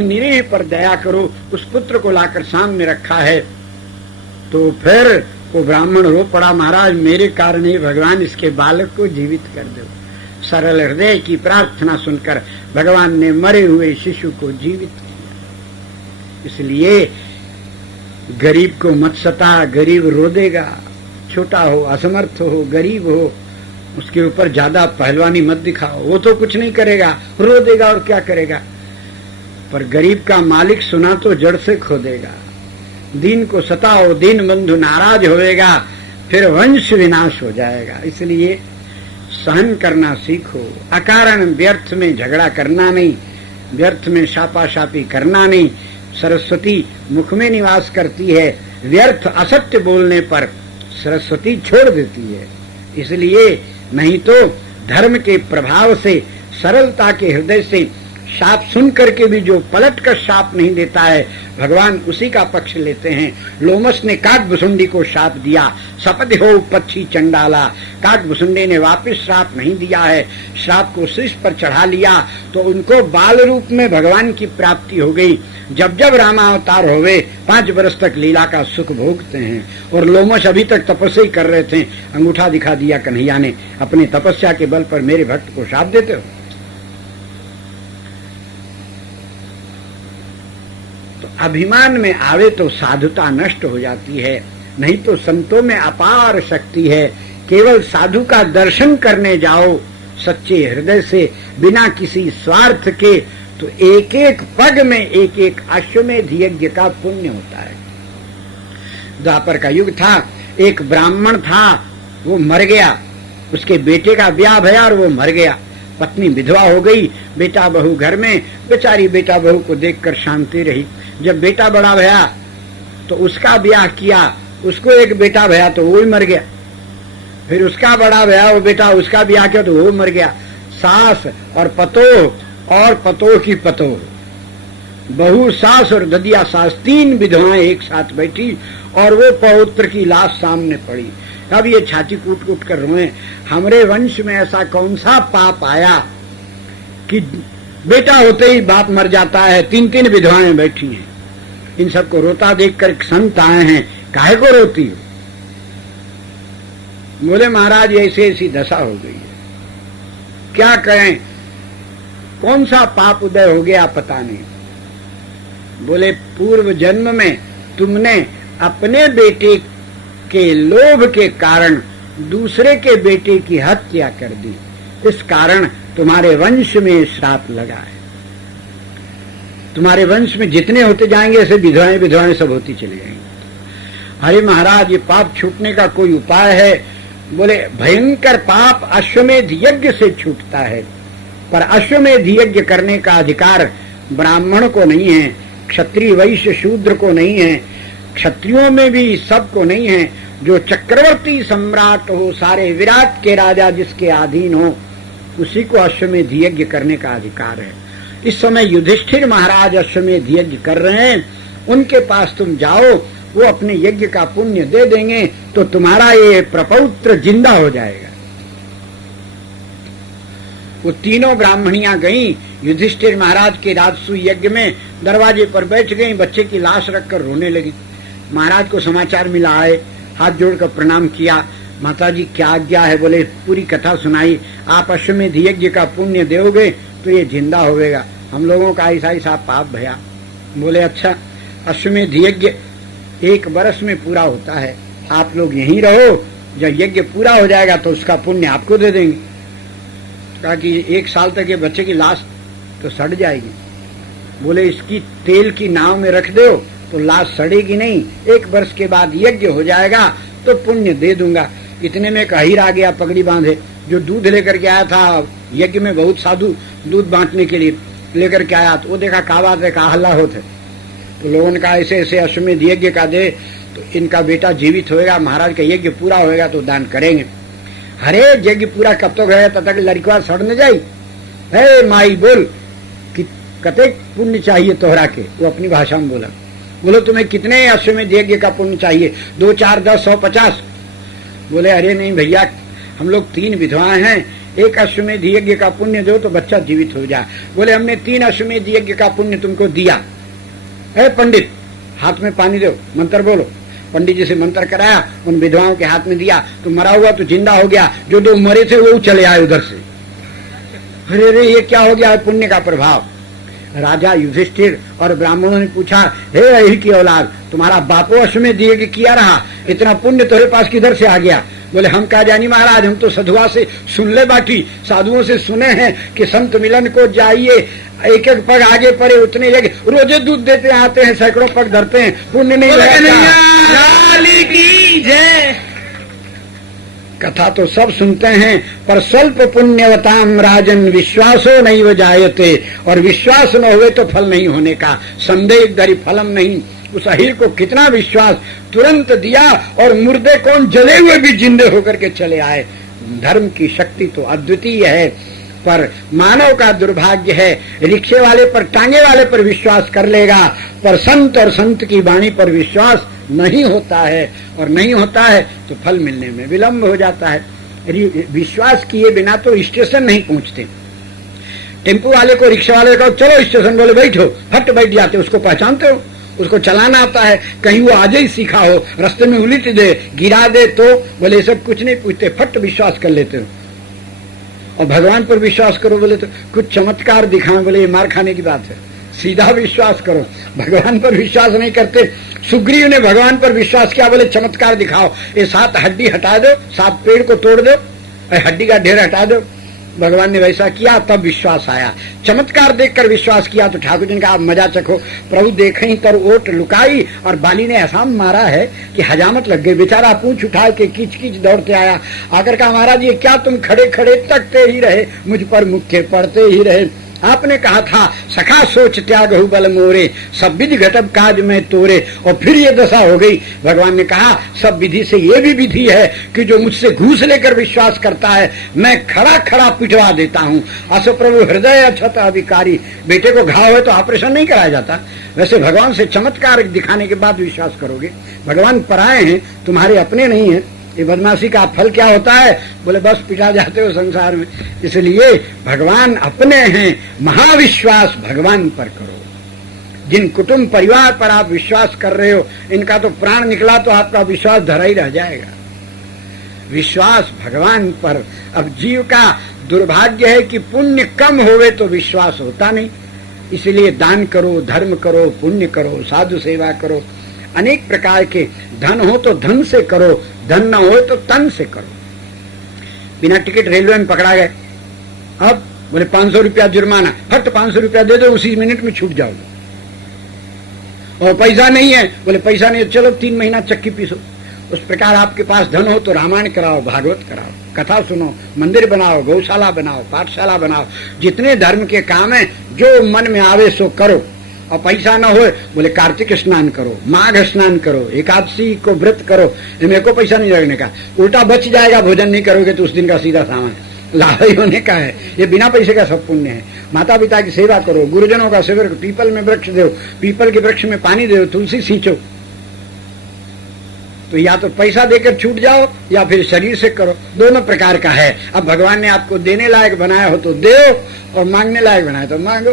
निरीह पर दया करो, उस पुत्र को लाकर सामने रखा है। तो फिर वो ब्राह्मण रो पड़ा, महाराज मेरे कारण ही भगवान इसके बालक को जीवित कर दो। सरल हृदय की प्रार्थना सुनकर भगवान ने मरे हुए शिशु को जीवित किया। इसलिए गरीब को मत सता, गरीब रो देगा, छोटा हो, असमर्थ हो, गरीब हो, उसके ऊपर ज्यादा पहलवानी मत दिखाओ, वो तो कुछ नहीं करेगा, रो देगा और क्या करेगा। पर गरीब का मालिक सुना तो जड़ से खो देगा। दीन को सताओ, दीन बंधु नाराज होएगा, फिर वंश विनाश हो जाएगा। इसलिए सहन करना सीखो, अकारण व्यर्थ में झगड़ा करना नहीं, व्यर्थ में शापाशापी करना नहीं। सरस्वती मुख में निवास करती है, व्यर्थ असत्य बोलने पर सरस्वती छोड़ देती है। इसलिए नहीं तो धर्म के प्रभाव से, सरलता के हृदय से शाप सुन करके भी जो पलट कर शाप नहीं देता है, भगवान उसी का पक्ष लेते हैं। लोमस ने काकभुसुंडी को शाप दिया, सपद हो पक्षी चंडाला। काकभुसुंडी ने वापस श्राप नहीं दिया है, श्राप को शीश पर चढ़ा लिया, तो उनको बाल रूप में भगवान की प्राप्ति हो गई। जब जब रामावतार होवे 5 वर्ष तक लीला का सुख भोगते हैं। और लोमस अभी तक तपस्या ही कर रहे थे, अंगूठा दिखा दिया कन्हैया ने, अपनी तपस्या के बल पर मेरे भक्त को शाप देते हो। अभिमान में आवे तो साधुता नष्ट हो जाती है, नहीं तो संतों में अपार शक्ति है। केवल साधु का दर्शन करने जाओ सच्चे हृदय से, बिना किसी स्वार्थ के, तो एक एक पग में एक एक अश्वमेध यज्ञ का पुण्य होता है। द्वापर का युग था, एक ब्राह्मण था, वो मर गया, उसके बेटे का ब्याह भया और वो मर गया। पत्नी विधवा हो गई, बेटा बहू घर में, बेचारी बेटा बहू को देखकर शांति रही। जब बेटा बड़ा भया तो उसका ब्याह किया, उसको एक बेटा भया तो वो ही मर गया। फिर उसका बड़ा भया, वो बेटा, उसका ब्याह किया तो वो मर गया। सास और पतोह की पतोह, बहू सास और ददिया सास, 3 विधवाएं एक साथ बैठी और वो पौत्र की लाश सामने पड़ी। अब ये छाती कूट कूट कर रोए, हमरे वंश में ऐसा कौन सा पाप आया कि बेटा होते ही बाप मर जाता है, 3-3 विधवाएं बैठी हैं। इन सबको रोता देखकर संत आए हैं, काहे को रोती हो? बोले महाराज ऐसी ऐसी दशा हो गई है, क्या करें, कौन सा पाप उदय हो गया पता नहीं। बोले पूर्व जन्म में तुमने अपने बेटे के लोभ के कारण दूसरे के बेटे की हत्या कर दी, इस कारण तुम्हारे वंश में श्राप लगा है। तुम्हारे वंश में जितने होते जाएंगे ऐसे विधवाएं विधवाएं सब होती चली जाएंगी। अरे महाराज ये पाप छूटने का कोई उपाय है? बोले भयंकर पाप अश्वमेध यज्ञ से छूटता है, पर अश्वमेध यज्ञ करने का अधिकार ब्राह्मण को नहीं है, क्षत्रिय वैश्य शूद्र को नहीं है, क्षत्रियों में भी सबको नहीं है। जो चक्रवर्ती सम्राट हो, सारे विराट के राजा जिसके अधीन हो, उसी को अश्वमेध यज्ञ करने का अधिकार है। इस समय युधिष्ठिर महाराज अश्वमेध यज्ञ कर रहे हैं, उनके पास तुम जाओ, वो अपने यज्ञ का पुण्य दे देंगे तो तुम्हारा ये प्रपौत्र जिंदा हो जाएगा। वो तीनों ब्राह्मणियां गईं युधिष्ठिर महाराज के राजसू यज्ञ में, दरवाजे पर बैठ गई, बच्चे की लाश रखकर रोने लगी। महाराज को समाचार मिला, आए, हाथ जोड़कर प्रणाम किया, माताजी क्या आज्ञा है? बोले पूरी कथा सुनाई, आप अश्वमेध यज्ञ का पुण्य दोगे तो ये जिंदा होगा, हम लोगों का ऐसा ऐसा पाप भया। बोले अच्छा, अश्वमेध यज्ञ 1 वर्ष में पूरा होता है, आप लोग यहीं रहो, जब यज्ञ पूरा हो जाएगा तो उसका पुण्य आपको दे देंगे। कहा कि 1 साल तक ये बच्चे की लाश तो सड़ जाएगी। बोले इसकी तेल की नाव में रख दो तो लाश सड़ेगी नहीं, 1 वर्ष के बाद यज्ञ हो जाएगा तो पुण्य दे दूंगा। इतने में कहीर आ गया पगड़ी बांधे, जो दूध लेकर के आया था यज्ञ में, बहुत साधु दूध बांटने के लिए लेकर के आया, तो वो देखा का बात है, का हल्ला होते, तो लोगों ने कहा ऐसे ऐसे अश्वमेध यज्ञ का दे तो इनका बेटा जीवित होएगा, महाराज का यज्ञ पूरा होएगा तो दान करेंगे। अरे यज्ञ पूरा कब तक है, तब तक लड़कियां सड़ न जाई। हे माई बोल कि कते पुण्य चाहिए तोहरा के? वो अपनी भाषा में बोला। बोलो तुम्हें कितने अश्वमेध यज्ञ का पुण्य चाहिए? 2, 4, 10, 100, 50? बोले अरे नहीं भैया, हम लोग 3 विधवाएं हैं, एक अश्वमेध यज्ञ का पुण्य दो तो बच्चा जीवित हो जाए। बोले हमने 3 अश्वमेध यज्ञ का पुण्य तुमको दिया है पंडित, हाथ में पानी दो, मंत्र बोलो। पंडित जी से मंत्र कराया, उन विधवाओं के हाथ में दिया तो मरा हुआ तो जिंदा हो गया, जो 2 मरे थे वो चले आए उधर से। अरे रे ये क्या हो गया है पुण्य का प्रभाव। राजा युधिष्ठिर और ब्राह्मणों ने पूछा, हे अहि की औलाद, तुम्हारा बापो अश्वमेध यज्ञ किया रहा, इतना पुण्य तुम्हारे पास किधर से आ गया। बोले हम कहा जानी महाराज, हम तो साधुआ से सुन ले बाटी, साधुओं से सुने हैं कि संत मिलन को जाइए, एक एक पग आगे पड़े उतने जगह, रोजे दूध देते आते हैं, सैकड़ों पग धरते हैं, पुण्य नहीं जय। कथा तो सब सुनते हैं पर स्वल्प पुण्यवताम राजन विश्वासो नहीं जायते, और विश्वास न हुए तो फल नहीं होने का, संदेह धरि फलम नहीं। उस अहीर को कितना विश्वास, तुरंत दिया और मुर्दे कौन जले हुए भी जिंदे होकर के चले आए। धर्म की शक्ति तो अद्वितीय है, पर मानव का दुर्भाग्य है, रिक्शे वाले पर टांगे वाले पर विश्वास कर लेगा, पर संत और संत की वाणी पर विश्वास नहीं होता है, और नहीं होता है तो फल मिलने में विलंब हो जाता है। विश्वास किए बिना तो स्टेशन नहीं पहुंचते। टेम्पो वाले को, रिक्शा वाले को चलो स्टेशन, बोले बैठो, फट बैठ जाते। उसको पहचानते हो, उसको चलाना आता है, कहीं वो आज ही सीखा हो, रास्ते में उलट दे, गिरा दे तो बोले सब कुछ नहीं पूछते, फट विश्वास कर लेते हो। और भगवान पर विश्वास करो बोले तो कुछ चमत्कार दिखाएं, बोले ये मार खाने की बात है, सीधा विश्वास करो। भगवान पर विश्वास नहीं करते। सुग्रीव ने भगवान पर विश्वास किया, बोले चमत्कार दिखाओ, ये 7 हड्डी हटा दो, 7 पेड़ को तोड़ दो, हड्डी का ढेर हटा दो। भगवान ने वैसा किया, तब विश्वास आया। चमत्कार देखकर विश्वास किया तो ठाकुर जी ने कहा आप मजा चखो। प्रभु देखें तर ओट लुकाई, और बाली ने ऐसा मारा है कि हजामत लग गई। बेचारा पूंछ उठा के किच किच दौड़ते आया, आकर कहा महाराज ये क्या तुम खड़े खड़े तकते ही रहे, मुझ पर मुख्य पड़ते ही रहे। आपने कहा था सखा सोच त्याग हु बल मोरे, सब विधि घटब काज में तोरे, और फिर ये दशा हो गई। भगवान ने कहा सब विधि से ये भी विधि है कि जो मुझसे घूस लेकर विश्वास करता है मैं खड़ा खड़ा पिटवा देता हूँ। असो प्रभु हृदय अक्षत अधिकारी, बेटे को घाव है तो ऑपरेशन नहीं कराया जाता, वैसे भगवान से चमत्कार दिखाने के बाद विश्वास करोगे। भगवान पराए हैं, तुम्हारे अपने नहीं है। ये बदमाशी का फल क्या होता है, बोले बस पिटा जाते हो संसार में। इसलिए भगवान अपने हैं, महाविश्वास भगवान पर करो। जिन कुटुंब परिवार पर आप विश्वास कर रहे हो, इनका तो प्राण निकला तो आपका विश्वास धरा ही रह जाएगा। विश्वास भगवान पर। अब जीव का दुर्भाग्य है कि पुण्य कम होवे तो विश्वास होता नहीं, इसलिए दान करो, धर्म करो, पुण्य करो, साधु सेवा करो, अनेक प्रकार के। धन हो तो धन से करो, धन न हो तो तन से करो। बिना टिकट रेलवे में पकड़ा गए, अब बोले 500 रुपया जुर्माना, फट 500 रुपया दे दो, उसी मिनट में छूट जाओगे। और पैसा नहीं है, बोले पैसा नहीं, चलो 3 महीना चक्की पीसो। उस प्रकार आपके पास धन हो तो रामायण कराओ, भागवत कराओ, कथा सुनो, मंदिर बनाओ, गौशाला बनाओ, पाठशाला बनाओ, जितने धर्म के काम है जो मन में आवे सो करो। और पैसा न हो बोले कार्तिक स्नान करो, माघ स्नान करो, एकादशी को व्रत करो, मेरे को पैसा नहीं लगने का, उल्टा बच जाएगा। भोजन नहीं करोगे तो उस दिन का सीधा सामान लाभ ही होने का है। ये बिना पैसे का सब पुण्य है। माता पिता की सेवा करो, गुरुजनों का सेवा करो, पीपल में वृक्ष दो, पीपल के वृक्ष में पानी दो, तुलसी सींचो। तो या तो पैसा देकर छूट जाओ या फिर शरीर से करो, दोनों प्रकार का है। अब भगवान ने आपको देने लायक बनाया हो तो दो, और मांगने लायक बनाया तो मांगो,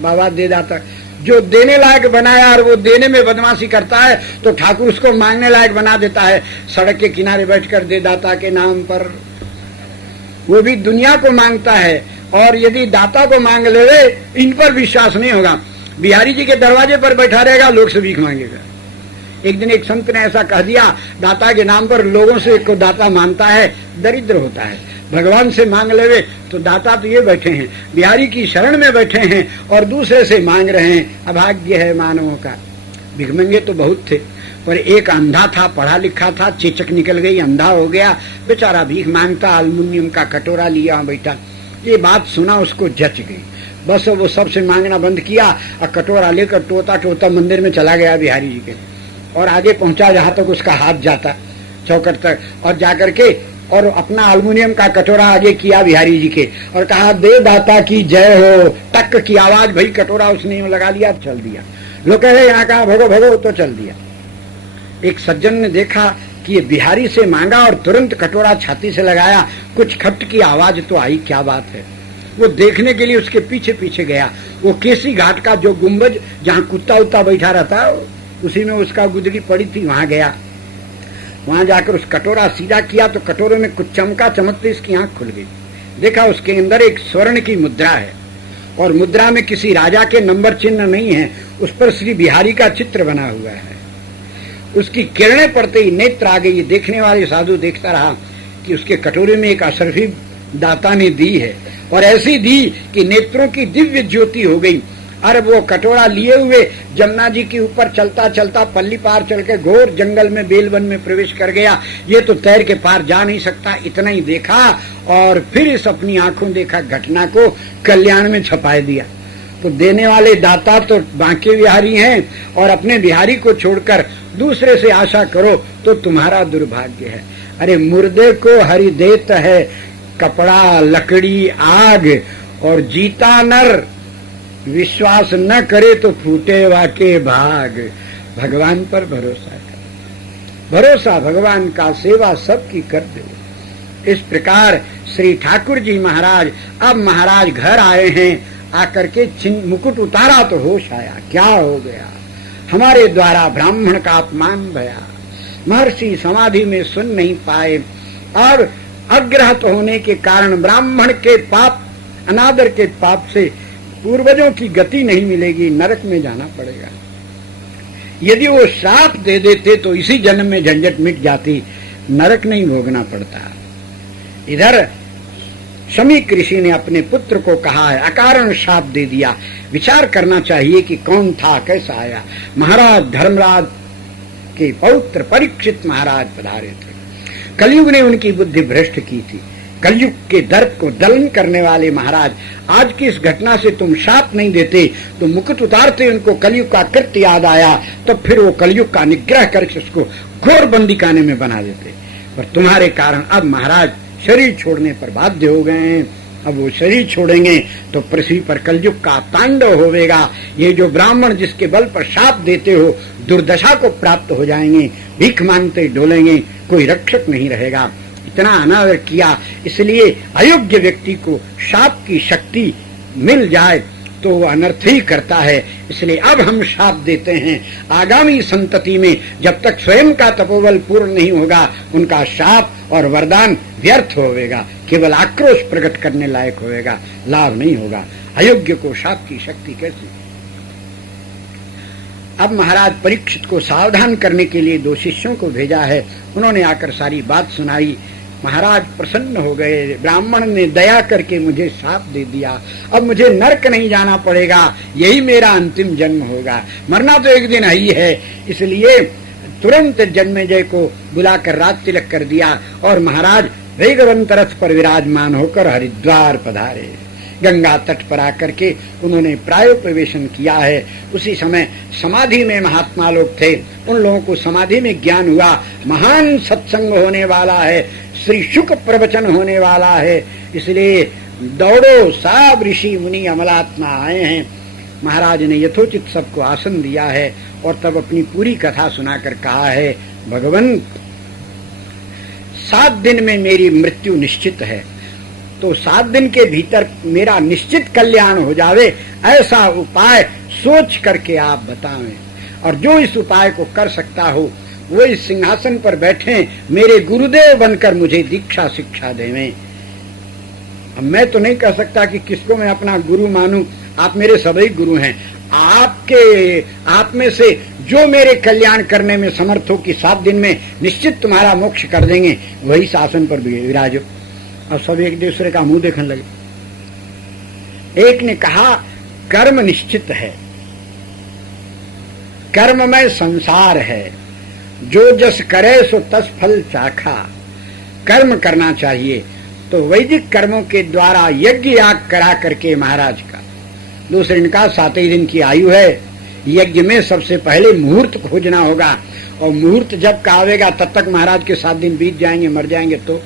बाबा दे दाता। जो देने लायक बनाया और वो देने में बदमाशी करता है तो ठाकुर उसको मांगने लायक बना देता है। सड़क के किनारे बैठकर दे दाता के नाम पर, वो भी दुनिया को मांगता है। और यदि दाता को मांग ले, इन पर विश्वास नहीं होगा। बिहारी जी के दरवाजे पर बैठा रहेगा, लोग से भीख मांगेगा। एक दिन एक संत ने ऐसा कह दिया, दाता के नाम पर लोगों से को दाता मानता है, दरिद्र होता है। भगवान से मांग लेवे तो दाता तो ये बैठे हैं, बिहारी की शरण में बैठे हैं और दूसरे से मांग रहे हैं। अभाग्य है मानवों का। भिखमंगे तो बहुत थे, पर एक अंधा था, पढ़ा लिखा था, चेचक निकल गई, अंधा हो गया, बेचारा भीख मांगता, एल्युमिनियम का कटोरा लिया बैठा। ये बात सुना, उसको जच गई। बस वो सबसे मांगना बंद किया और कटोरा लेकर टोता टोता मंदिर में चला गया बिहारी जी के, और आगे पहुंचा जहां तक उसका हाथ जाता, चौकट तक, और जाकर के और अपना एल्युमिनियम का कटोरा आगे किया बिहारी जी के और कहा, दे दाता की जय हो। टक की आवाज, भाई कटोरा उसने लगा लिया, चल दिया। लोग कह रहे यहाँ कहा भगो भगो, तो चल दिया। एक सज्जन ने देखा कि ये बिहारी से मांगा और तुरंत कटोरा छाती से लगाया, कुछ खट की आवाज तो आई, क्या बात है। वो देखने के लिए उसके पीछे पीछे गया। वो केसी घाट का जो गुंबज जहाँ कुत्ता उत्ता बैठा रहता उसी में उसका गुदड़ी पड़ी थी, वहां गया। वहां जाकर उस कटोरा सीधा किया तो कटोरे में कुछ चमका, चमकते इसकी आंख खुल गई। देखा उसके अंदर एक स्वर्ण की मुद्रा है और मुद्रा में किसी राजा के नंबर चिन्ह नहीं है, उस पर श्री बिहारी का चित्र बना हुआ है। उसकी किरणें पड़ते ही नेत्र आ गई। देखने वाले साधु देखता रहा कि उसके कटोरे में एक अशरफी दाता ने दी है और ऐसी दी कि नेत्रों की दिव्य ज्योति हो गई। अरे वो कटोरा लिए हुए जमुना जी के ऊपर चलता चलता पल्ली पार चल के घोर जंगल में बेलवन में प्रवेश कर गया। ये तो तैर के पार जा नहीं सकता, इतना ही देखा और फिर इस अपनी आंखों देखा घटना को कल्याण में छपाए दिया। तो देने वाले दाता तो बांके बिहारी हैं और अपने बिहारी को छोड़कर दूसरे से आशा करो तो तुम्हारा दुर्भाग्य है। अरे मुर्दे को हरि देत है कपड़ा लकड़ी आग, और जीता नर विश्वास न करे तो फूटे वाके भाग। भगवान पर भरोसा कर, भरोसा भगवान का, सेवा सबकी कर दो। इस प्रकार श्री ठाकुर जी महाराज, अब महाराज घर आए हैं, आकर के मुकुट उतारा तो होश आया, क्या हो गया, हमारे द्वारा ब्राह्मण का अपमान भया। महर्षि समाधि में सुन नहीं पाए और अग्रहत होने के कारण ब्राह्मण के पाप, अनादर के पाप से पूर्वजों की गति नहीं मिलेगी, नरक में जाना पड़ेगा। यदि वो श्राप दे देते तो इसी जन्म में झंझट मिट जाती, नरक नहीं भोगना पड़ता। इधर शमीक ऋषि ने अपने पुत्र को कहा है, अकारण श्राप दे दिया। विचार करना चाहिए कि कौन था, कैसा आया। महाराज धर्मराज के पौत्र परीक्षित महाराज पधारे थे। कलयुग ने उनकी बुद्धि भ्रष्ट की थी। कलयुग के दर्प को दलन करने वाले महाराज, आज की इस घटना से तुम शाप नहीं देते तो मुकुट उतारते, उनको कलयुग का कृत्य याद आया तो फिर वो कलयुग का निग्रह करके उसको घोर बंदीखाने में बना देते। पर तुम्हारे कारण अब महाराज शरीर छोड़ने पर बाध्य हो गए हैं। अब वो शरीर छोड़ेंगे तो पृथ्वी पर कलयुग का तांडव होवेगा। ये जो ब्राह्मण जिसके बल पर शाप देते हो दुर्दशा को प्राप्त हो जाएंगे, भीख मांगते डोलेंगे, कोई रक्षक नहीं रहेगा। इतना अनादर किया, इसलिए अयोग्य व्यक्ति को शाप की शक्ति मिल जाए तो वो अनर्थ ही करता है। इसलिए अब हम शाप देते हैं, आगामी संतति में जब तक स्वयं का तपोबल पूर्ण नहीं होगा उनका शाप और वरदान व्यर्थ होवेगा, केवल आक्रोश प्रकट करने लायक होवेगा, लाभ नहीं होगा। अयोग्य को शाप की शक्ति कैसी। अब महाराज परीक्षित को सावधान करने के लिए 2 शिष्यों को भेजा है। उन्होंने आकर सारी बात सुनाई। महाराज प्रसन्न हो गए। ब्राह्मण ने दया करके मुझे शाप दे दिया, अब मुझे नरक नहीं जाना पड़ेगा, यही मेरा अंतिम जन्म होगा। मरना तो एक दिन ही है, इसलिए तुरंत जन्मेजय को बुलाकर रात तिलक कर दिया और महाराज वेगवंत रथ पर विराजमान होकर हरिद्वार पधारे। गंगा तट पर आकर के उन्होंने प्रायो प्रवेशन किया है। उसी समय समाधि में महात्मा लोग थे, उन लोगों को समाधि में ज्ञान हुआ, महान सत्संग होने वाला है, श्री शुक प्रवचन होने वाला है, इसलिए दौड़ो सब ऋषि मुनि अमलात्मा आए हैं। महाराज ने यथोचित सबको आसन दिया है और तब अपनी पूरी कथा सुनाकर कहा है, भगवान 7 दिन में मेरी मृत्यु निश्चित है, तो 7 दिन के भीतर मेरा निश्चित कल्याण हो जावे, ऐसा उपाय सोच करके आप बताएं। और जो इस उपाय को कर सकता हो वो इस सिंहासन पर बैठे, मेरे गुरुदेव बनकर मुझे दीक्षा शिक्षा देवें। अब मैं तो नहीं कह सकता कि किसको मैं अपना गुरु मानूं, आप मेरे सभी गुरु हैं। आप में से जो मेरे कल्याण करने में समर्थ हो कि 7 दिन में निश्चित तुम्हारा मोक्ष कर देंगे, वही शासन पर विराजो। और सब एक दूसरे का मुंह देखने लगे। एक ने कहा, कर्म निश्चित है, कर्म में संसार है, जो जस करे सो तस फल चाखा। कर्म करना चाहिए तो वैदिक कर्मों के द्वारा यज्ञ याग करा करके महाराज का। दूसरे ने कहा, 7 ही दिन की आयु है, यज्ञ में सबसे पहले मुहूर्त खोजना होगा, और मुहूर्त जब का आवेगा तब तक महाराज के 7 दिन बीत जाएंगे, मर जाएंगे। तो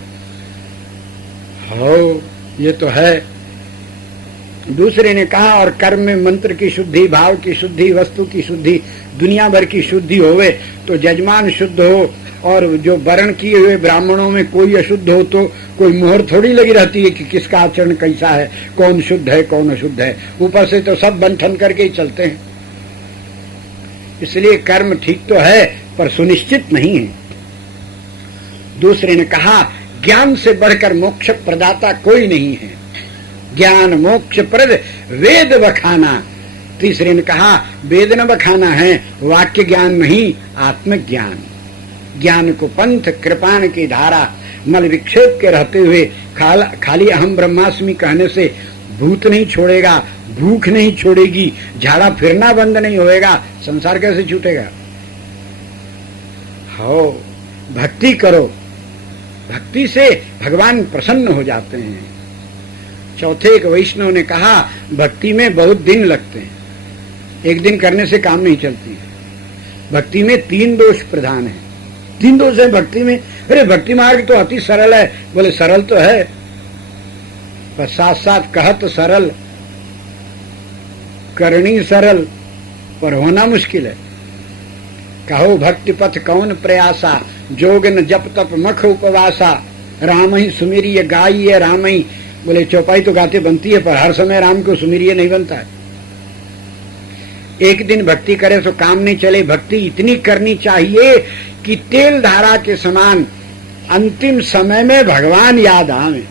हो ये तो है। दूसरे ने कहा और कर्म में मंत्र की शुद्धि, भाव की शुद्धि, वस्तु की शुद्धि, दुनिया भर की शुद्धि होवे तो जजमान शुद्ध हो, और जो वर्ण किए हुए ब्राह्मणों में कोई अशुद्ध हो तो कोई मोहर थोड़ी लगी रहती है कि किसका आचरण कैसा है, कौन शुद्ध है कौन अशुद्ध है। ऊपर से तो सब बंधन करके ही चलते हैं। इसलिए कर्म ठीक तो है पर सुनिश्चित नहीं है। दूसरे ने कहा ज्ञान से बढ़कर मोक्ष प्रदाता कोई नहीं है, ज्ञान मोक्ष प्रद वेद बखाना। तीसरे ने कहा वेद न बखाना है, वाक्य ज्ञान नहीं आत्मज्ञान। ज्ञान को पंथ कृपाण की धारा मल विक्षेप के रहते हुए खाली अहम ब्रह्मास्मि कहने से भूत नहीं छोड़ेगा, भूख नहीं छोड़ेगी, झाड़ा फिरना बंद नहीं होएगा, संसार कैसे छूटेगा। हो भक्ति करो, भक्ति से भगवान प्रसन्न हो जाते हैं। चौथे एक वैष्णव ने कहा भक्ति में बहुत दिन लगते हैं, एक दिन करने से काम नहीं चलती। भक्ति में 3 दोष प्रधान है। 3 दोष है भक्ति में। अरे भक्ति मार्ग तो अति सरल है, बोले सरल तो है पर साथ साथ कहत सरल, करनी सरल पर होना मुश्किल है। कहो भक्ति पथ कौन प्रयासा, जोग न जप तप मख उपवासा, राम ही सुमिरिय गाइए राम ही। बोले चौपाई तो गाते बनती है पर हर समय राम को सुमिरिय नहीं बनता है। एक दिन भक्ति करे तो काम नहीं चले। भक्ति इतनी करनी चाहिए कि तेल धारा के समान अंतिम समय में भगवान याद आवे।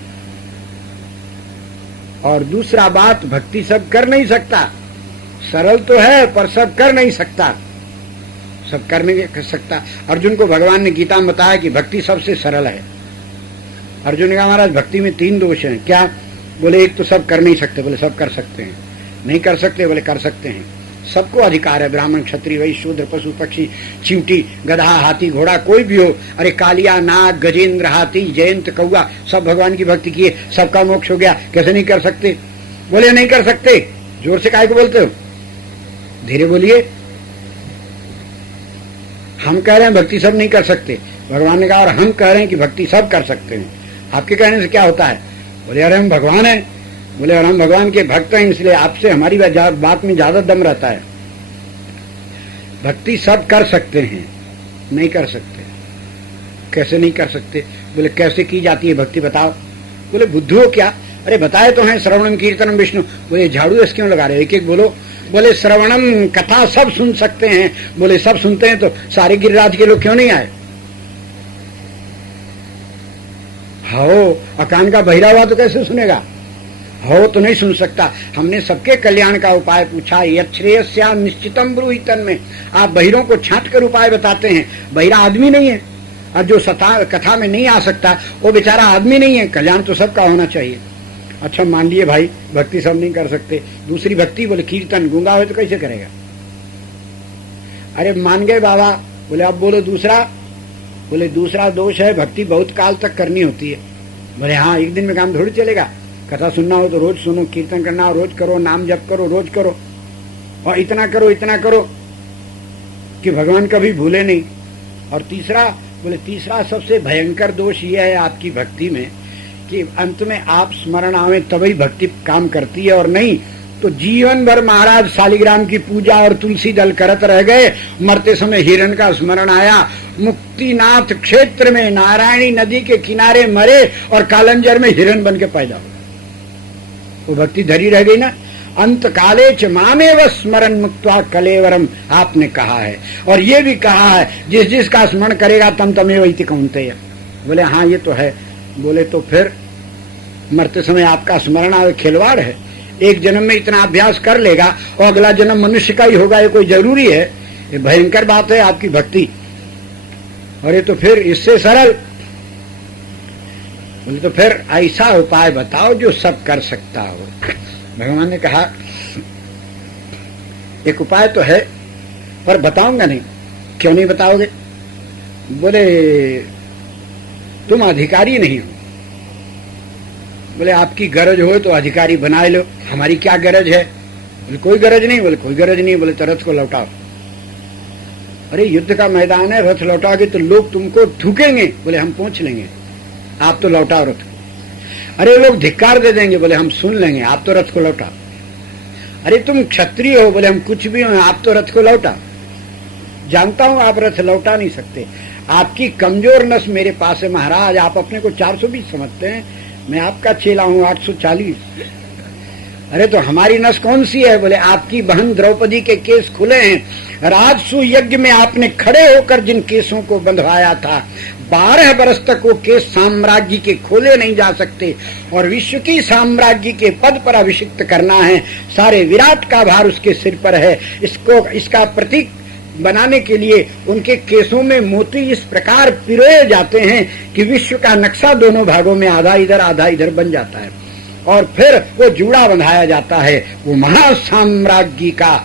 और दूसरा बात, भक्ति सब कर नहीं सकता, सरल तो है पर सब कर नहीं सकता, सब कर नहीं कर सकता। अर्जुन को भगवान ने गीता में बताया कि भक्ति सबसे सरल है। अर्जुन ने कहा महाराज भक्ति में 3 दोष हैं। क्या? बोले एक तो सब कर नहीं सकते, बोले सब कर सकते हैं। नहीं कर सकते, बोले कर सकते हैं। सबको अधिकार है, ब्राह्मण क्षत्रिय वैश्य शूद्र पशु पक्षी चींटी गधा हाथी घोड़ा कोई भी हो। अरे कालिया नाग गजेंद्र हाथी जयंत कौआ सब भगवान की भक्ति किए, सबका मोक्ष हो गया। कैसे नहीं कर सकते? बोले नहीं कर सकते। जोर से काहे को बोलते हो? धीरे बोलिए। हम कह रहे हैं भक्ति सब नहीं कर सकते, भगवान ने कहा और हम कह रहे हैं कि भक्ति सब कर सकते हैं। आपके कहने से क्या होता है? बोले अरे हम भगवान हैं। बोले और हम भगवान के भक्त हैं, इसलिए आपसे हमारी बात में ज्यादा दम रहता है। भक्ति सब कर सकते हैं, नहीं कर सकते। कैसे नहीं कर सकते? बोले कैसे की जाती है भक्ति बताओ। बोले बुद्धू हो क्या? अरे बताए तो हैं श्रवणम कीर्तनम विष्णु। बोले झाड़ू ऐसे क्यों लगा रहे हो? एक एक बोलो। बोले श्रवणम कथा सब सुन सकते हैं। बोले सब सुनते हैं तो सारे गिरिराज के लोग क्यों नहीं आए? हो अकान का बहिरा हुआ तो कैसे सुनेगा? हो तो नहीं सुन सकता। हमने सबके कल्याण का उपाय पूछा। यच्छ्रेयस्याम निश्चितम ब्रूहि तन्मे। आप बहिरों को छांट कर उपाय बताते हैं। बहिरा आदमी नहीं है, और जो कथा में नहीं आ सकता वो बेचारा आदमी नहीं है। कल्याण तो सबका होना चाहिए। अच्छा मान लिए भाई भक्ति सब नहीं कर सकते। दूसरी भक्ति बोले कीर्तन, गूंगा हो तो कैसे करेगा? अरे मान गए बाबा। बोले अब बोलो दूसरा। बोले दूसरा दोष है भक्ति बहुत काल तक करनी होती है। बोले हाँ एक दिन में काम थोड़ी चलेगा। कथा सुनना हो तो रोज सुनो, कीर्तन करना हो रोज करो, नाम जप करो रोज करो, और इतना करो कि भगवान कभी भूले नहीं। और तीसरा, बोले तीसरा सबसे भयंकर दोष ये है आपकी भक्ति में कि अंत में आप स्मरण आवे तभी भक्ति काम करती है, और नहीं तो जीवन भर महाराज शालिग्राम की पूजा और तुलसी दल करत रह गए। मरते समय हिरण का स्मरण आया। मुक्तिनाथ क्षेत्र में नारायणी नदी के किनारे मरे और कालंजर में हिरण बन के पैदा हुए। वो भक्ति धरी रह गई ना। अंत काले च मामेव स्मरण मुक्त्वा कलेवरम आपने कहा है, और ये भी कहा है जिस जिसका स्मरण करेगा तम तमेव इति कौन्तेय। बोले हाँ ये तो है। बोले तो फिर मरते समय आपका स्मरण आवे खिलवाड़ है। एक जन्म में इतना अभ्यास कर लेगा और अगला जन्म मनुष्य का ही होगा, ये कोई जरूरी है? ये भयंकर बात है आपकी भक्ति। और ये तो फिर इससे सरल। बोले तो फिर ऐसा उपाय बताओ जो सब कर सकता हो। भगवान ने कहा एक उपाय तो है पर बताऊंगा नहीं। क्यों नहीं बताओगे? बोले तुम अधिकारी नहीं हो। बोले आपकी गरज हो तो अधिकारी बना लो, हमारी क्या गरज है? बोले कोई गरज नहीं। बोले कोई गरज नहीं। बोले तो रथ को लौटाओ। अरे युद्ध का मैदान है, रथ लौटाओगे तो लोग तुमको थूकेंगे। बोले हम पहुंच लेंगे, आप तो लौटाओ रथ को। अरे लोग धिक्कार दे देंगे। बोले हम सुन लेंगे, आप तो रथ को लौटाओ। अरे तुम क्षत्रिय हो। बोले हम कुछ भी हो, आप तो रथ को लौटा। जानता हूं आप रथ लौटा नहीं सकते, आपकी कमजोर नस मेरे पास है महाराज। आप अपने को 420 समझते हैं, मैं आपका चेला हूं 840। अरे तो हमारी नस कौन सी है? बोले आपकी बहन द्रौपदी के केस खुले हैं। राजसू यज्ञ में आपने खड़े होकर जिन केसों को बंधवाया था, 12 बरस तक वो केस साम्राज्य के खोले नहीं जा सकते, और विश्व की साम्राज्य के पद पर अभिषिक्त करना है। सारे विराट का भार उसके सिर पर है। इसका प्रतीक बनाने के लिए उनके केसों में मोती इस प्रकार पिरोए जाते हैं कि विश्व का नक्शा दोनों भागों में आधा इधर बन जाता है, और फिर वो जूड़ा बंधाया जाता है। वो महासाम्राज्य का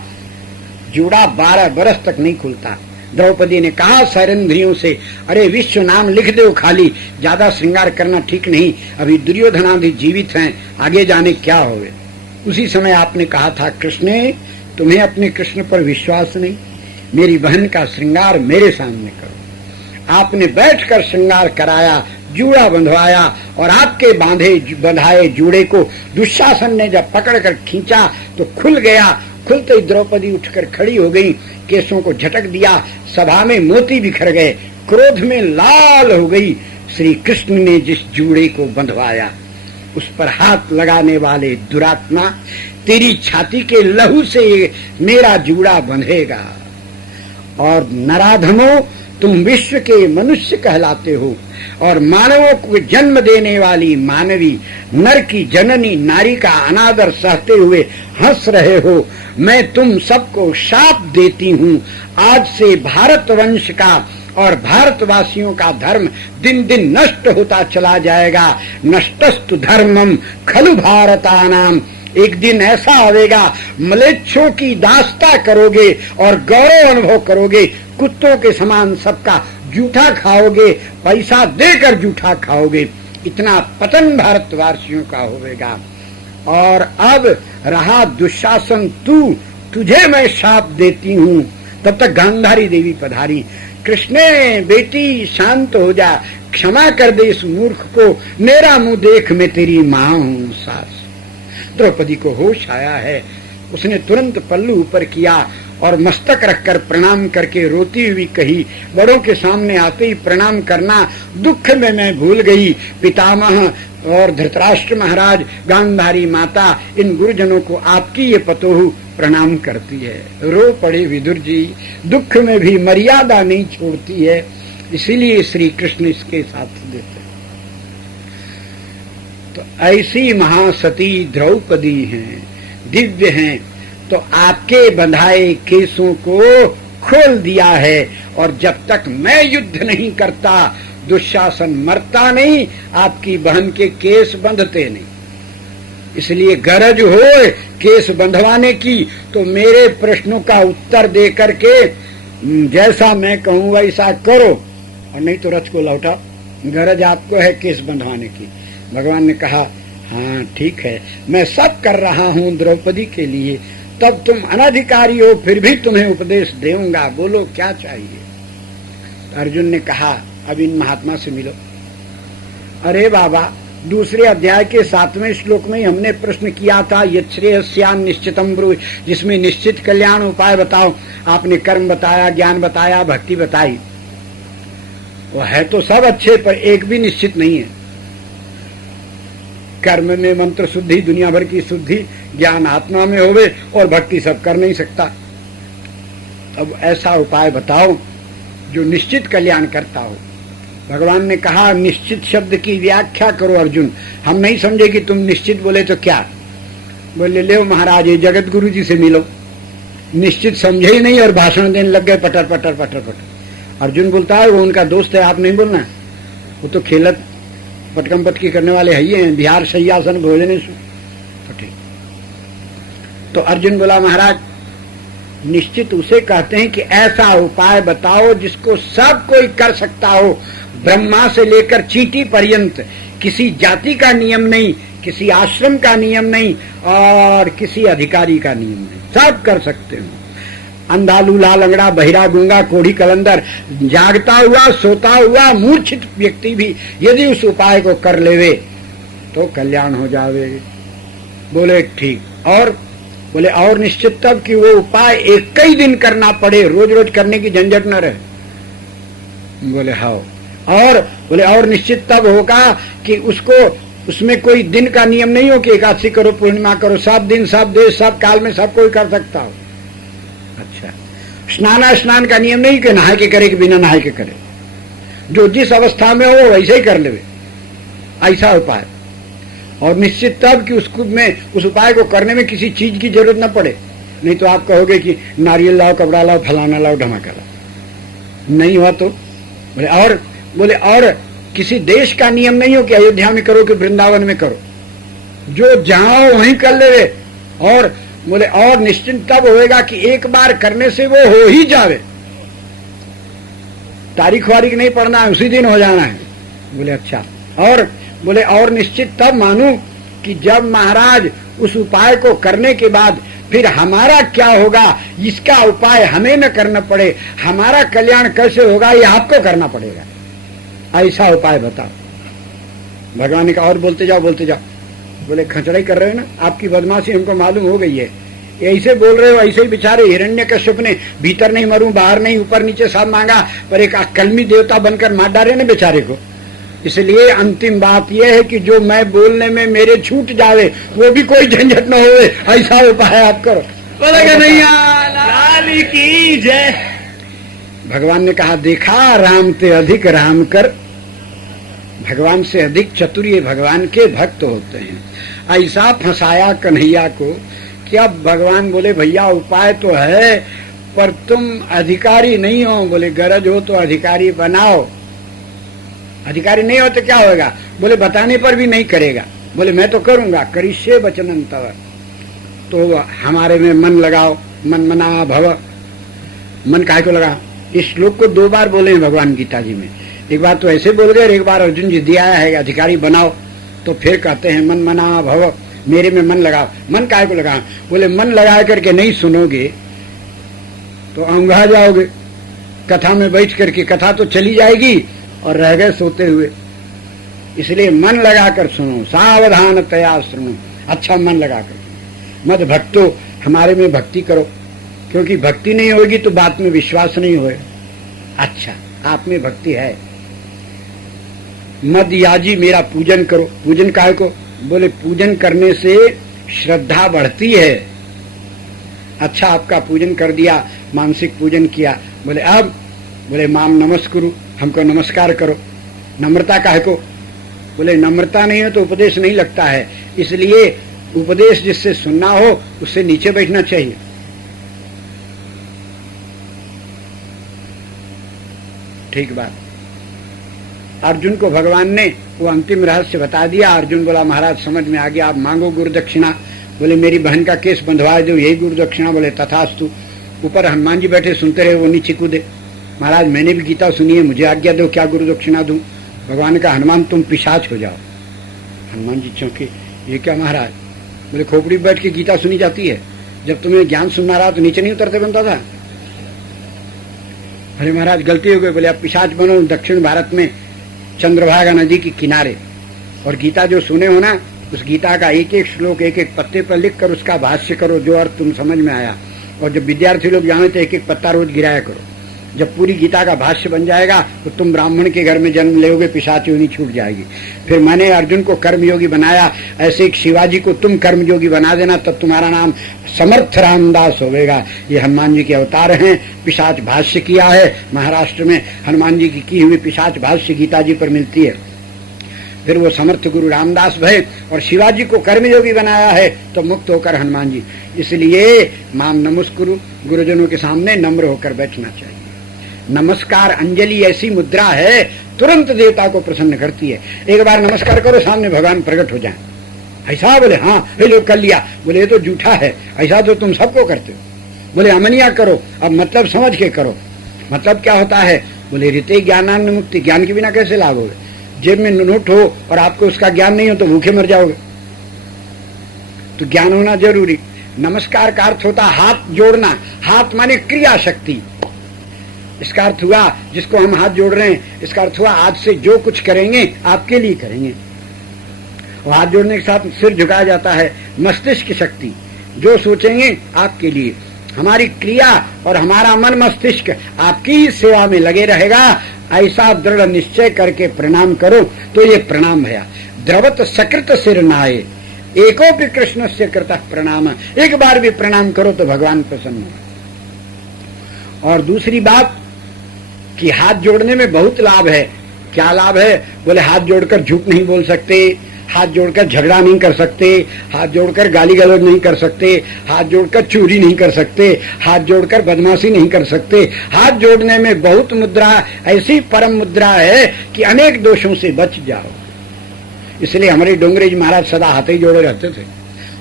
जूड़ा 12 बरस तक नहीं खुलता। द्रौपदी ने कहा सैरंध्रियों से, अरे विश्व नाम लिख दो खाली, ज्यादा श्रृंगार करना ठीक नहीं, अभी दुर्योधनादि जीवित हैं, आगे जाने क्या होवे। उसी समय आपने कहा था, कृष्ण तुम्हें अपने कृष्ण पर विश्वास नहीं, मेरी बहन का श्रृंगार मेरे सामने करो। आपने बैठकर श्रृंगार कराया, जूड़ा बंधवाया, और आपके बंधाए जूड़े को दुशासन ने जब पकड़कर खींचा तो खुल गया। खुलते ही द्रौपदी उठकर खड़ी हो गई, केसों को झटक दिया, सभा में मोती बिखर गए, क्रोध में लाल हो गई। श्री कृष्ण ने जिस जूड़े को बंधवाया उस पर हाथ लगाने वाले दुरात्मा, तेरी छाती के लहू से मेरा जूड़ा बंधेगा। और नराधमो, तुम विश्व के मनुष्य कहलाते हो, और मानवों को जन्म देने वाली मानवी, नर की जननी नारी का अनादर सहते हुए हंस रहे हो। मैं तुम सबको शाप देती हूँ, आज से भारत वंश का और भारतवासियों का धर्म दिन दिन नष्ट होता चला जाएगा। नष्टस्तु धर्मम खलु भारतानाम। एक दिन ऐसा आवेगा, मलेच्छों की दास्ता करोगे और गौरव अनुभव करोगे, कुत्तों के समान सबका जूठा खाओगे, पैसा देकर जूठा खाओगे। इतना पतन भारतवासियों का होवेगा। और अब रहा दुशासन, तुझे मैं शाप देती हूँ। तब तक गांधारी देवी पधारी। कृष्णे बेटी शांत हो जा, क्षमा कर दे इस मूर्ख को, मेरा मुंह देख, मैं तेरी माँ हूँ सास। द्रौपदी को होश आया है, उसने तुरंत पल्लू ऊपर किया और मस्तक रखकर प्रणाम करके रोती हुई कही, बड़ों के सामने आते ही प्रणाम करना दुख में मैं भूल गई। पितामह और धृतराष्ट्र महाराज, गांधारी माता, इन गुरुजनों को आपकी ये पतोहू प्रणाम करती है। रो पड़े विदुर जी, दुख में भी मर्यादा नहीं छोड़ती है, इसीलिए श्री कृष्ण इसके साथ देते। तो ऐसी महासती द्रौपदी हैं, दिव्य हैं, तो आपके बंधाए केसों को खोल दिया है। और जब तक मैं युद्ध नहीं करता दुशासन मरता नहीं, आपकी बहन के केस बंधते नहीं। इसलिए गरज हो केस बंधवाने की तो मेरे प्रश्नों का उत्तर दे करके जैसा मैं कहूं वैसा करो, और नहीं तो रथ को लौटा। गरज आपको है केस बंधवाने की। भगवान ने कहा, हाँ ठीक है, मैं सब कर रहा हूँ द्रौपदी के लिए, तब तुम अनधिकारी हो, फिर भी तुम्हें उपदेश दूंगा, बोलो क्या चाहिए। अर्जुन ने कहा, अब इन महात्मा से मिलो। अरे बाबा, दूसरे अध्याय के 7वें श्लोक में हमने प्रश्न किया था, यच्छ्रेयस्यान निश्चितम ब्रूहि, जिसमें निश्चित कल्याण उपाय बताओ। आपने कर्म बताया, ज्ञान बताया, भक्ति बताई। वो है तो सब अच्छे, पर एक भी निश्चित नहीं है। कर्म में मंत्र शुद्धि, दुनिया भर की शुद्धि, ज्ञान आत्मा में होवे, और भक्ति सब कर नहीं सकता। अब ऐसा उपाय बताओ जो निश्चित कल्याण करता हो। भगवान ने कहा, निश्चित शब्द की व्याख्या करो अर्जुन, हम नहीं समझे कि तुम निश्चित बोले तो क्या। बोले, ले महाराज, ये जगत गुरु जी से मिलो। निश्चित समझे ही नहीं और भाषण देने लग गए, पटर पटर पटर पटर। अर्जुन बोलता है, वो उनका दोस्त है, आप नहीं बोलना। वो तो खेलत पटकम पटकी करने वाले है ही हैं, बिहार शय्यासन भोजन फटे। तो अर्जुन बोला, महाराज निश्चित उसे कहते हैं कि ऐसा उपाय बताओ जिसको सब कोई कर सकता हो, ब्रह्मा से लेकर चींटी पर्यंत। किसी जाति का नियम नहीं, किसी आश्रम का नियम नहीं, और किसी अधिकारी का नियम नहीं, सब कर सकते हो। अंधा, लूला, लंगड़ा, बहिरा, गूंगा, कोढ़ी, कलंदर, जागता हुआ, सोता हुआ, मूर्छित व्यक्ति भी यदि उस उपाय को कर लेवे तो कल्याण हो जावे। बोले ठीक। और बोले और निश्चित तब कि वो उपाय एक ही दिन करना पड़े, रोज रोज करने की झंझट न रहे। बोले हाँ। और बोले और निश्चित तब होगा कि उसको उसमें कोई दिन का नियम नहीं हो कि एकादशी करो, पूर्णिमा करो, सब दिन सब देश सब काल में सब कोई कर सकता हो। अच्छा, स्नान का नियम नहीं कि नहा के करे कि बिना नहाए के करे, जो जिस अवस्था में हो वैसे ही कर ले, ऐसा उपाय। और निश्चित तब कि उसको में उस उपाय को करने में किसी चीज की जरूरत न पड़े। नहीं तो आप कहोगे कि नारियल लाओ, कपड़ा लाओ, फलाना लाओ, धमाका लाओ, नहीं हुआ तो बोले और किसी देश का नियम नहीं हो कि अयोध्या में करो कि वृंदावन में करो, जो जहां वहीं कर ले। और बोले और निश्चित तब होएगा कि एक बार करने से वो हो ही जावे, तारीख वारीख नहीं पढ़ना है, उसी दिन हो जाना है। बोले अच्छा। और बोले और निश्चित तब मानू कि जब महाराज उस उपाय को करने के बाद फिर हमारा क्या होगा, इसका उपाय हमें न करना पड़े, हमारा कल्याण कैसे होगा ये आपको करना पड़ेगा, ऐसा उपाय बताओ। भगवान ने कहा और बोलते जाओ बोलते जाओ। बोले खचड़ाई कर रहे हो ना, आपकी बदमाशी हमको मालूम हो गई है, ऐसे बोल रहे हो। ऐसे ही बेचारे हिरण्यकश्यप ने भीतर नहीं मरूं बाहर नहीं ऊपर नीचे सब मांगा, पर एक कलमी देवता बनकर मार डाले ना बेचारे को। इसलिए अंतिम बात यह है कि जो मैं बोलने में मेरे छूट जावे वो भी कोई झंझट न होवे, ऐसा उपाय आप करो। लाल की जय। भगवान ने कहा देखा राम ते अधिक राम कर, भगवान से अधिक चतुर भगवान के भक्त होते हैं। ऐसा फंसाया कन्हैया को कि अब भगवान बोले भैया उपाय तो है पर तुम अधिकारी नहीं हो। बोले गरज हो तो अधिकारी बनाओ, अधिकारी नहीं हो तो क्या होगा। बोले बताने पर भी नहीं करेगा। बोले मैं तो करूंगा, करिष्ये वचनं तव। तो हमारे में मन लगाओ, मन मना भव। मन काहे को लगा, इस श्लोक को 2 बार बोले हैं भगवान गीता जी में। एक बार तो ऐसे बोल गए, एक बार अर्जुन जी दिया है अधिकारी बनाओ, तो फिर कहते हैं मन मना भव, मेरे में मन लगाओ। मन काहे को लगा। बोले मन लगा करके नहीं सुनोगे तो औंधा जाओगे, कथा में बैठ करके कथा तो चली जाएगी और रह गए सोते हुए। इसलिए मन लगाकर सुनो, सावधान तया सुनो, अच्छा मन लगाकर। मत भक्तो, हमारे में भक्ति करो, क्योंकि भक्ति नहीं होगी तो बात में विश्वास नहीं होएगा। अच्छा आप में भक्ति है। मद याजी, मेरा पूजन करो। पूजन काहे को। बोले पूजन करने से श्रद्धा बढ़ती है। अच्छा आपका पूजन कर दिया, मानसिक पूजन किया। बोले अब बोले माम नमस्कुरु, हमको नमस्कार करो। नम्रता काहे को। बोले नम्रता नहीं हो तो उपदेश नहीं लगता है, इसलिए उपदेश जिससे सुनना हो उससे नीचे बैठना चाहिए। ठीक बात। अर्जुन को भगवान ने वो अंतिम रहस्य बता दिया। अर्जुन बोला महाराज समझ में आ गया, आप मांगो गुरु दक्षिणा। बोले मेरी बहन का केस बंधवा दो, यही गुरु दक्षिणा। बोले तथास्तु। ऊपर हनुमान जी बैठे सुनते रहे, वो नीचे कूदे। महाराज मैंने भी गीता सुनी है, मुझे आज्ञा दो, क्या गुरु दक्षिणा दूं। भगवान का हनुमान तुम पिशाच हो जाओ। हनुमान जी चौंके, ये क्या महाराज। बोले खोपड़ी बैठ के गीता सुनी जाती है, जब तुम्हें ज्ञान सुनना रहा तो नीचे नहीं उतरते बनता था। अरे महाराज गलती हो गई। बोले अब पिशाच बनो, दक्षिण भारत में चंद्रभागा नदी के किनारे, और गीता जो सुने हो ना, उस गीता का एक एक श्लोक एक एक पत्ते पर लिख कर उसका भाष्य करो, जो अर्थ तुम समझ में आया। और जब विद्यार्थी लोग जाने तो एक एक पत्ता रोज गिराया करो। जब पूरी गीता का भाष्य बन जाएगा तो तुम ब्राह्मण के घर में जन्म लोगे, पिशाच योनि छूट जाएगी। फिर मैंने अर्जुन को कर्मयोगी बनाया, ऐसे एक शिवाजी को तुम कर्मयोगी बना देना, तब तुम्हारा नाम समर्थ रामदास होगा। ये हनुमान जी के अवतार हैं। पिशाच भाष्य किया है महाराष्ट्र में, हनुमान जी की हुई पिशाच भाष्य गीता जी पर मिलती है। फिर वो समर्थ गुरु रामदास भय और शिवाजी को कर्मयोगी बनाया है, तो मुक्त होकर हनुमान जी। इसलिए माम नमस्कुरु, गुरुजनों के सामने नम्र होकर बैठना चाहिए। नमस्कार अंजलि ऐसी मुद्रा है, तुरंत देवता को प्रसन्न करती है। एक बार नमस्कार करो, सामने भगवान प्रकट हो जाए। ऐसा बोले हाँ ये लोग कर लिया। बोले ये तो झूठा है, ऐसा तो तुम सबको करते हो। बोले अमनिया करो, अब मतलब समझ के करो। मतलब क्या होता है। बोले रीते ज्ञानान मुक्ति, ज्ञान के बिना कैसे लाभ होगा। जेब में नोट हो और आपको उसका ज्ञान नहीं हो तो भूखे मर जाओगे। तो ज्ञान होना जरूरी। नमस्कार का अर्थ होता हाथ जोड़ना। हाथ माने क्रिया शक्ति। इसका अर्थ हुआ जिसको हम हाथ जोड़ रहे हैं, इसका अर्थ हुआ आज से जो कुछ करेंगे आपके लिए करेंगे। और हाथ जोड़ने के साथ सिर झुकाया जाता है। मस्तिष्क शक्ति, जो सोचेंगे आपके लिए, हमारी क्रिया और हमारा मन मस्तिष्क आपकी ही सेवा में लगे रहेगा, ऐसा दृढ़ निश्चय करके प्रणाम करो तो ये प्रणाम भया। द्रवत सकृत सिर नाये एकोपि कृष्ण से कृत प्रणाम। एक बार भी प्रणाम करो तो भगवान प्रसन्न हो। और दूसरी बात कि हाथ जोड़ने में बहुत लाभ है। क्या लाभ है? बोले हाथ जोड़कर झूठ नहीं बोल सकते, हाथ जोड़कर झगड़ा नहीं कर सकते, हाथ जोड़कर गाली गलौज नहीं कर सकते, हाथ जोड़कर चोरी नहीं कर सकते, हाथ जोड़कर बदमाशी नहीं कर सकते। हाथ जोड़ने में बहुत मुद्रा, ऐसी परम मुद्रा है कि अनेक दोषों से बच जाओ। इसलिए हमारे डोंगरे जी महाराज सदा हाथे जोड़े रहते थे।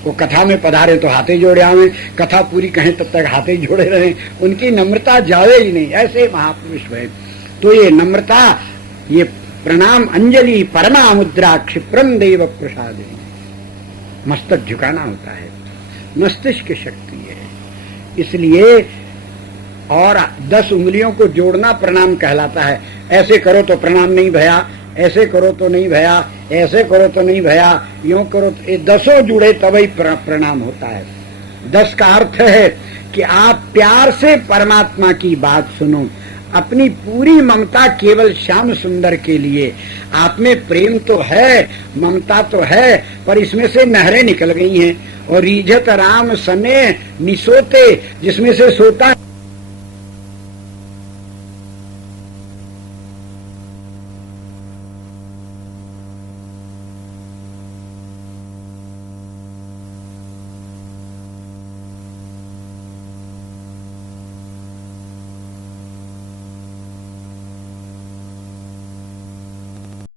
वो कथा में पधारे तो हाथे जोड़े आवे, कथा पूरी कहें तब तक हाथे जोड़े रहे। उनकी नम्रता जावे ही नहीं, ऐसे महापुरुष हुए। तो ये नम्रता, ये प्रणाम अंजलि परमा मुद्रा क्षिप्रम देव प्रसाद, मस्तक झुकाना होता है, मस्तिष्क शक्ति है। इसलिए और 10 उंगलियों को जोड़ना प्रणाम कहलाता है। ऐसे करो तो प्रणाम नहीं भया, ऐसे करो तो नहीं भया, ऐसे करो तो नहीं भया, यूं करो तो, ये 10 जुड़े तभी प्रणाम होता है। 10 का अर्थ है कि आप प्यार से परमात्मा की बात सुनो, अपनी पूरी ममता केवल श्याम सुंदर के लिए। आप में प्रेम तो है, ममता तो है, पर इसमें से नहरें निकल गई हैं। और रीझत राम सने निसोते, जिसमें से सोता